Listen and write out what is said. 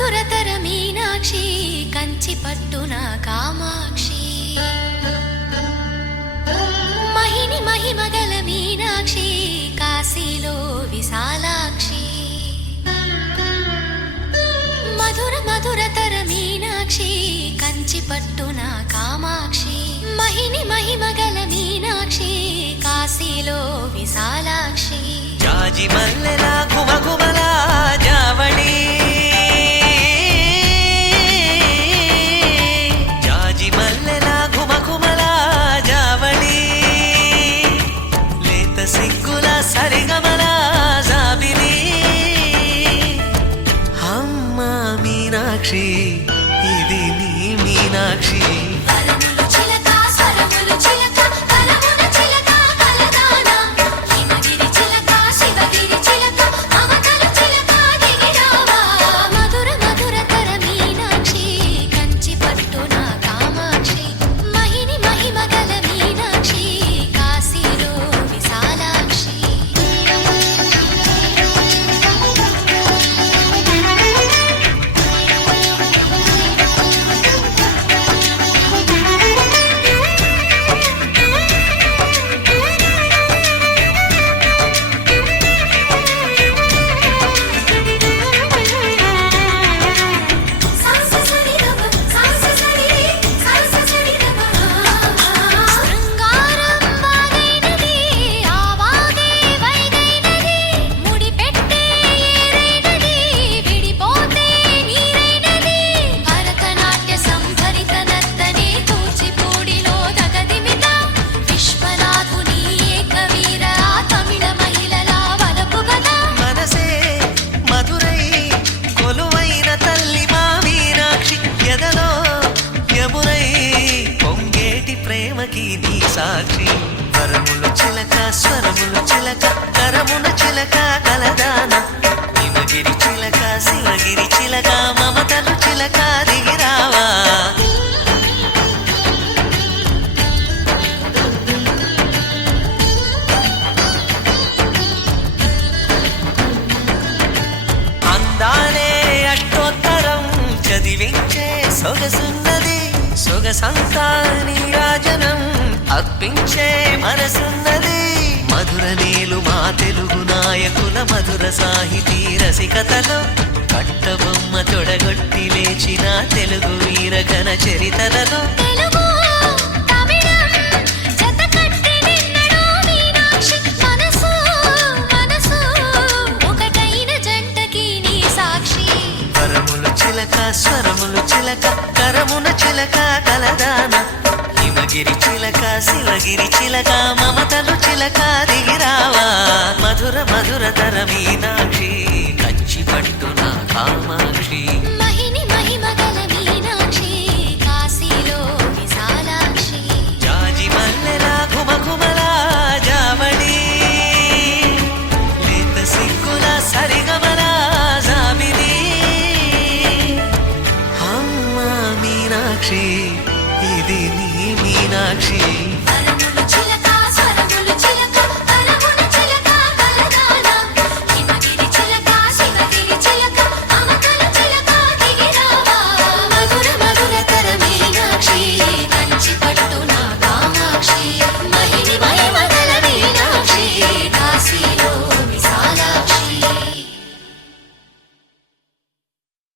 మధురతర మీనాక్షి కంచి పట్టున కామాక్షి మహిని మహిమగల మీనాక్షి కాశీలో విశాలాక్షి మధుర మధురతర మీనాక్షి కంచి పట్టున కామాక్షి మహిని మహిమగల మీనాక్షి కాశీలో విశాలాక్షి జాజి మల్లెలా గుమగుమలా జావళి జాజి మల్లెలా గుమగుమలా జావళి లేత సిగ్గుల సరిగమల జాబిలి అమ్మ మీనాక్షి ఇది నీ మీనాక్షి సాక్షి వరముల చిలక స్వరముల చిలక కరమున చిలక కలదాన హిమగిరి చిలక శివగిరి చిలక మమతలు చిలక దిగిరావా అందాలే అష్టోత్తరం చదివించే సొగసున్నది సొగసంతా నీరాజనం అర్పించే మనసున్నది మధుర నీలు మా తెలుగు నాయకుల మధుర సాహితీ రసికతలో కట్టబొమ్మ తొడగొట్టి లేచిన తెలుగు వీరగణ చరితలలో వరములు చిలక స్వరములు చిలక కరమున చిలక కలదాన హిమగిరి చిలక శివగిరి చిలక మమతలు చిలక దిగిరావా మధుర మధుర తర మీనాక్షి కంచి పట్టున కామాక్షి